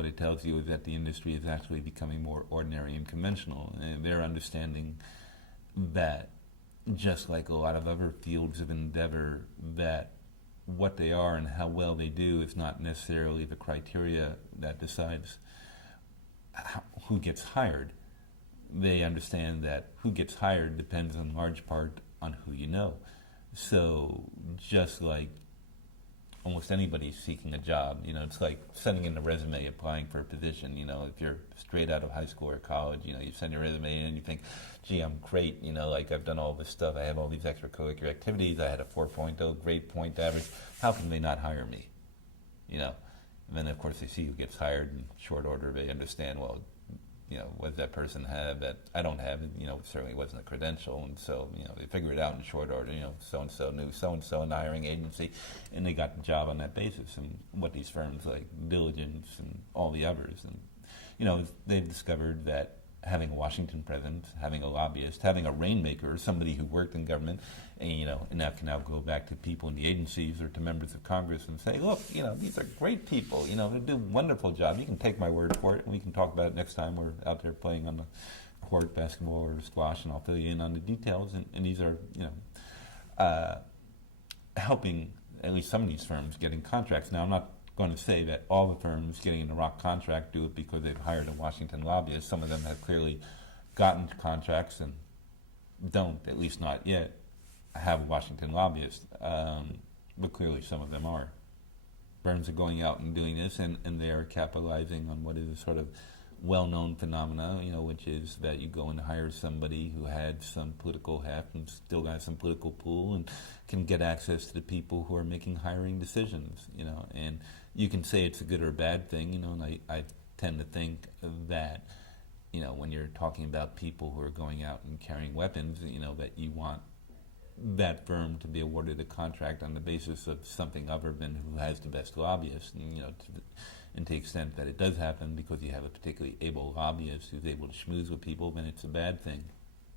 what it tells you is that the industry is actually becoming more ordinary and conventional, and they're understanding that, just like a lot of other fields of endeavor, that what they are and how well they do is not necessarily the criteria that decides who gets hired. They understand that who gets hired depends in large part on who you know. So just like almost anybody seeking a job, it's like sending in a resume, applying for a position. If you're straight out of high school or college, you send your resume in and you think, gee, I'm great, like I've done all this stuff, I have all these extracurricular activities, I had a 4.0 grade point average, how can they not hire me? And then of course they see who gets hired in short order, they understand, well, what does that person have that I don't have? It certainly wasn't a credential, and so, they figure it out in short order. So-and-so knew so-and-so in the hiring agency, and they got the job on that basis. And what these firms like Diligence and all the others, and they've discovered that having a Washington presence, having a lobbyist, having a rainmaker, somebody who worked in government, and that can now go back to people in the agencies or to members of Congress and say, look, these are great people, they do a wonderful job. You can take my word for it, and we can talk about it next time we're out there playing on the court, basketball or squash, and I'll fill you in on the details. And these are, helping at least some of these firms getting contracts. Now, I'm not going to say that all the firms getting the Rock contract do it because they've hired a Washington lobbyist. Some of them have clearly gotten contracts and don't, at least not yet, have a Washington lobbyist. But clearly some of them are. Firms are going out and doing this, and they are capitalizing on what is a sort of well-known phenomena, which is that you go and hire somebody who had some political heft and still got some political pull and can get access to the people who are making hiring decisions, and you can say it's a good or a bad thing, and I tend to think that, when you're talking about people who are going out and carrying weapons, that you want that firm to be awarded a contract on the basis of something other than who has the best lobbyist, and to the extent that it does happen because you have a particularly able lobbyist who's able to schmooze with people, then it's a bad thing.